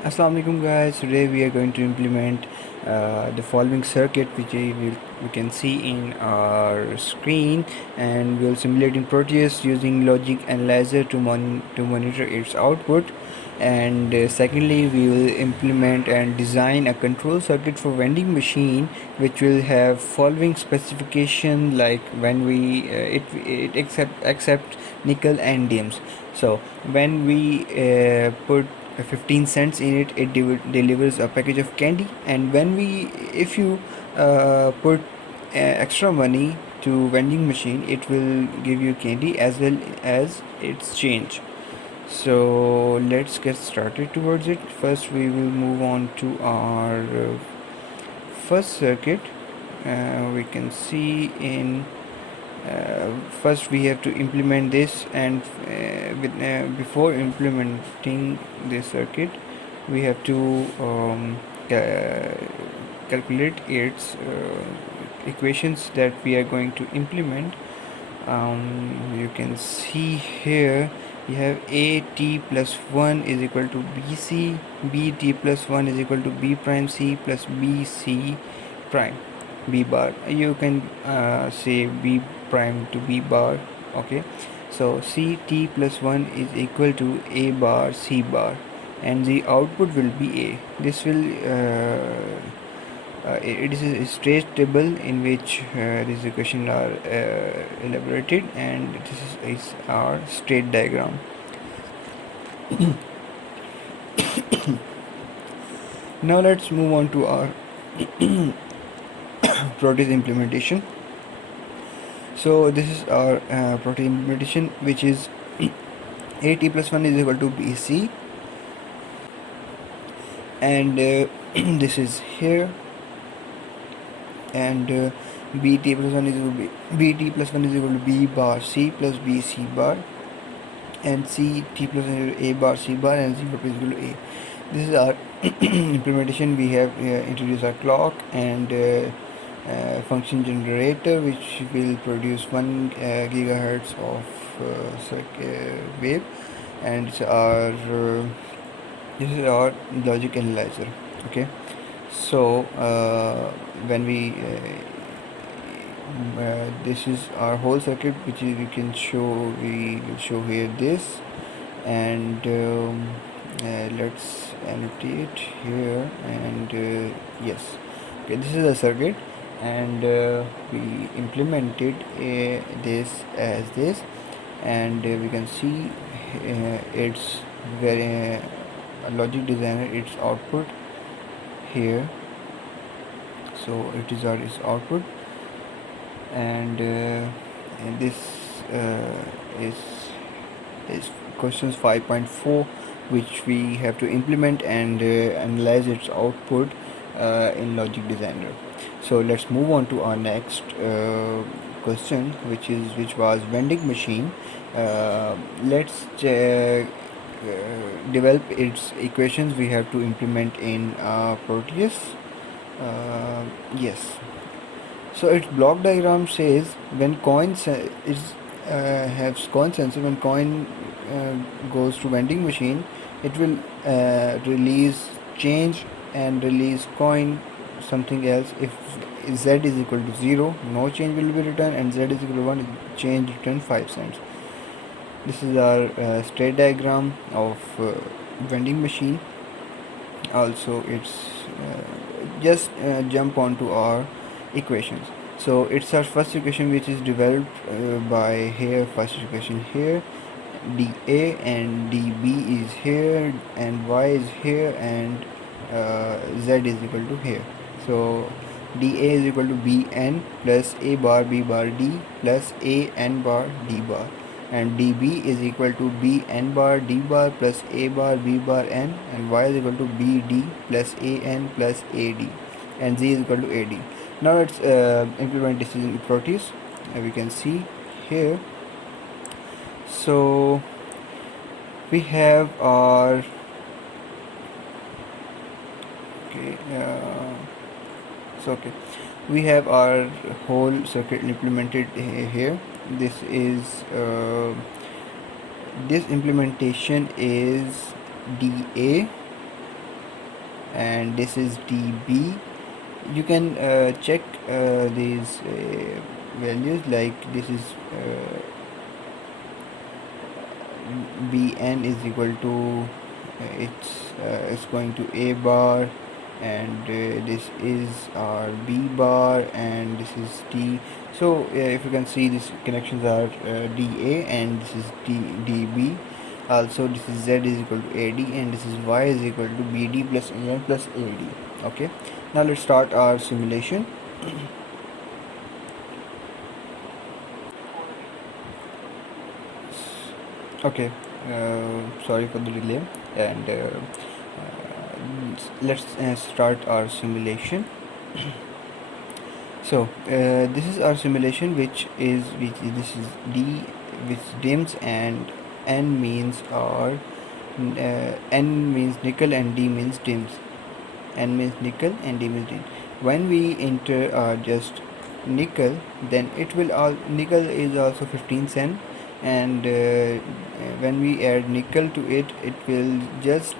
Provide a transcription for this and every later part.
Assalamu alaikum guys. Today we are going to implement the following circuit which we can see in our screen, and we'll simulate in Proteus using logic analyzer to monitor its output. And secondly, we will implement and design a control circuit for vending machine which will have following specification, like when we it accept nickel and dims. So when we put 15 cents in it, it delivers a package of candy. And when we if you put extra money to vending machine, it will give you candy as well as its change. So let's get started towards it. First we will move on to our first circuit. We can see in first we have to implement this, and before implementing this circuit we have to calculate its equations that we are going to implement. You can see here you have a t plus 1 is equal to bc, b t plus 1 is equal to b prime c plus b c prime b bar. You can say b prime to b bar. Okay, so c t plus 1 is equal to a bar c bar, and the output will be a. This will it is a state table in which these equations are elaborated, and this is our state diagram. Now let's move on to our Proteus implementation. So this is our Proteus implementation, which is at plus 1 is equal to bc, and this is here, and bt plus 1 is equal to bt plus 1 is equal to b bar c plus b c bar, and c t plus 1 is equal to a bar c bar, and c bar is equal to a. This is our implementation. We have introduced our clock and function generator, which will produce 1 gigahertz of wave, and this is our logic analyzer. Okay, so when we this is our whole circuit, which is we will show here this, and let's annotate here, and yes, okay, this is the circuit, and we implemented this as this, and we can see it's very logic designer its output here. So it is its output, and this is questions 5.4, which we have to implement and analyze its output in logic designer. So let's move on to our next question, which was vending machine. Let's develop its equations we have to implement in Proteus. Yes, so its block diagram says when coin has coin sensor, when coin goes to vending machine, it will release change and release coin something else. If z is equal to 0, no change will be returned, and z is equal to 1, change return 5 cents. This is our state diagram of vending machine. Also it's just jump onto our equations. So it's our first equation, which is developed by here. First equation here, dA and dB is here, and y is here, and z is equal to here. So dA is equal to bn plus a bar b bar d plus a n bar d bar, and dB is equal to b n bar d bar plus a bar b bar n, and y is equal to bd plus a n plus ad, and z is equal to ad. Now let's implement this in Proteus. We can see here. So we have our okay, we have our whole circuit implemented here. This is this implementation is dA, and this is dB. You can check these values, like this is bn is equal to it's going to a bar, and this is our b bar, and this is d. So if you can see, these connections are dA, and this is dB. Also, this is z is equal to ad, and this is y is equal to bd plus an plus ad. Okay, now let's start our simulation. Okay, sorry for the delay, and let's start our simulation. So this is our simulation, which this is d, which dims, and n means n means nickel and d means dims. N means nickel and d means dim. When we enter just nickel, then it will all nickel is also 15 cent, and when we add nickel to it, it will just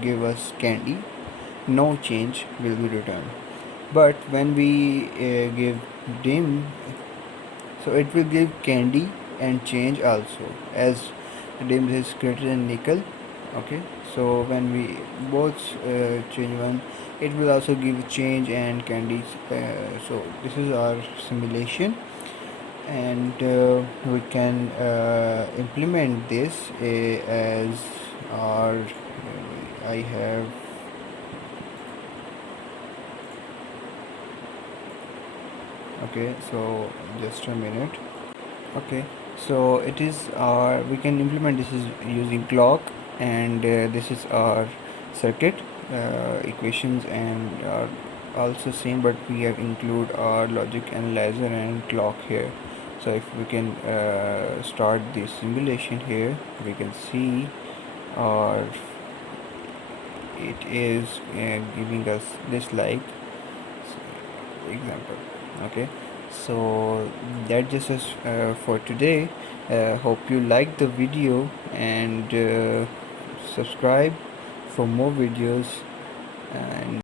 give us candy. No change will be returned. But when we give dim, so it will give candy and change also, as dim is greater than nickel. Okay, so when we both change one, it will also give change and candies. So this is our simulation, and we can implement this as our I have okay, so just a minute. Okay, so it is our we can implement this is using clock, and this is our circuit equations, and are also same, but we have include our logic analyzer and clock here. So if we can start the simulation here, we can see our it is giving us this like example. Okay, so that just is for today. Hope you like the video, and subscribe for more videos, and